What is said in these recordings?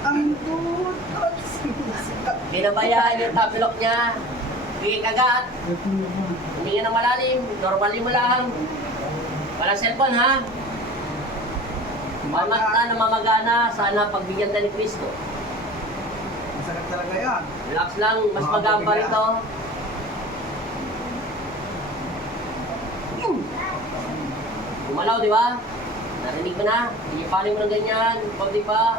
Ang tutot. Binabayaan yung tapilok niya. Bigay kagat. Hindi na malalim. Normally mo lang. Walang cellphone ha. Mamata na mamagana. Sana pagbigyan tayo ni Cristo. Masakit talaga yan. Relax lang. Mas magamba rito. Gumalaw, di ba? Narinig mo na. Ipaling mo ng ganyan. Konti pa.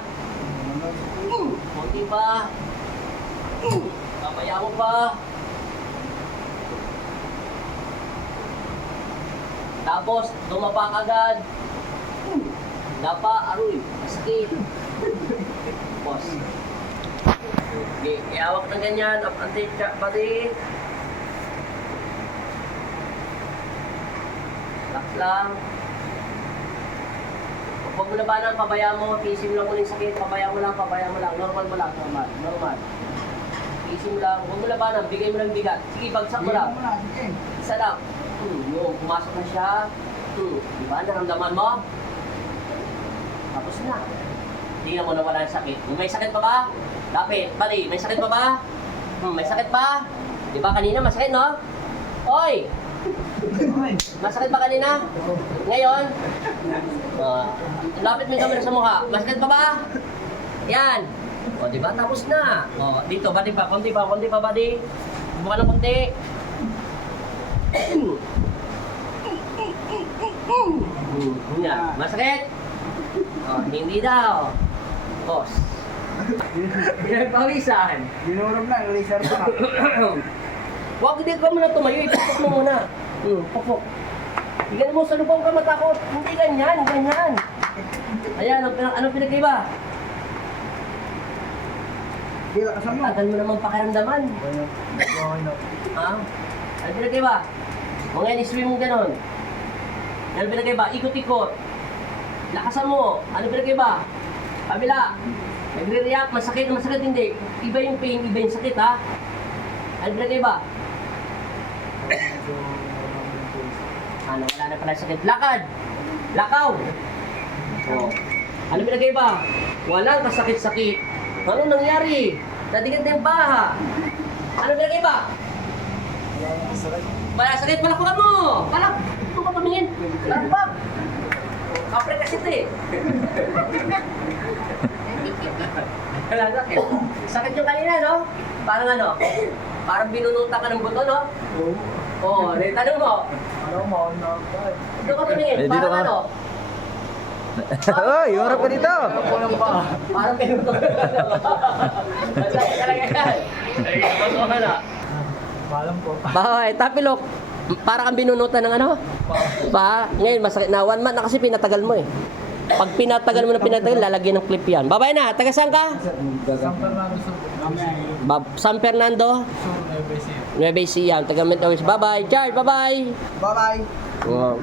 Konti pa. Kapaya mo pa. Tapos, tumapa agad. Dapa, aroy. Masakit. Boss. Okay, iawak ng ganyan. Up until pati. Relax lang. Huwag mo labanan, pabaya mo. Tiisin mo lang ulit sakit. Pabaya mo lang. Normal mo lang. Normal. Tiisin mo lang. Huwag mo labanan. Bigay mo lang bigat. Sige, bagsak mo lang. Isa lang. Yung pumasok na siya. Diba? Naramdaman mo? Tapos na. Hindi na mo nawala yung sakit. May sakit pa ba? Lapit. Bali, may sakit pa ba? May sakit pa? Diba kanina masakit, no? Oy! Masakit ba kanina? Ngayon? Lapit mo yung camera sa mukha. Masakit pa ba? Yan. O, diba? Tapos na. O, dito. Badi pa. Konti pa, badi. Buka ng konti. Yan. Masakit? O, hindi daw. Boss. Pinagpawisan. Dinurog na, laser pa. Huwag hindi ka muna tumayo, ipapok mo muna. Papok. Bigyan mo sa lubong ka matakot. Hindi ganyan. Ayan, anong pinagkaiba? Di, lakasan mo. Tagal mo naman pakiramdaman. Ha? Ano pinagkaiba? Mga in-swim mo ganon. Ano pinagkaiba? Ikot-ikot. Lakasan mo. Ano pinagkaiba? Kabila. Nagre-react. Masakit hindi. Iba yung pain, iba yung sakit ha. Ano pinagkaiba? Ano, wala na pala sakit. Lakad! Lakaw! Oh. Ano pinagkaiba? Walang kasakit-sakit. Ano nangyari? Nadigat na yung baha. Ano pinagkaiba? Wala sakit. Palakpakan mo! Palak! Ito ka tumingin. Palakpak! Kapre kasi ito eh. Wala sakit. Sakit yung kanina, no? Parang ano? Parang binunutan ka ng buto, no? Oo, tanong mo. Ito ka tumingin, parang ano? Oy, harap ka dito. Parang binunutan ka ng masakit talaga yan. Ay, masuha ka na. Balam po. Bahay, tapilok. Parang kang binunutan ng ano? Ngayon, masakit na. 1 month na kasi pinatagal mo eh. Pag pinatagal mo na lalagyan ng clip yan. Babay na, taga saan ka? San Fernando? Nueva Ecija. Taga Metawis. Bye-bye. Charles, bye-bye. Bye-bye. Wow.